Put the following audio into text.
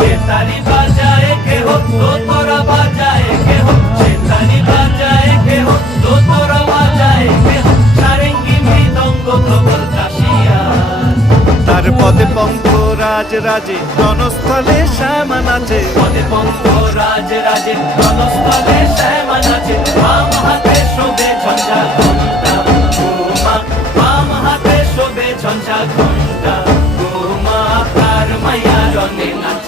সে তারি বাজায় কেহ দোতরা বাজায় কেহ সে তারি বাজায় কেহ দোতরা বাজায় কেহ সারেঙ্গি মৃদঙ্গ ধবল কাশিয়া তার পদে পঙ্ক রাজ রাজে রণস্থলে শ্যামা নাচে পদে পঙ্ক রাজ রাজে রণস্থলে শ্যামা নাচে বাম হাতে শোভে ঝঞ্ঝা ঘণ্টা ঘুমা বাম হাতে শোভে ঝঞ্ঝা ঘণ্টা ঘুমা তার মাইয়া রনে নাচে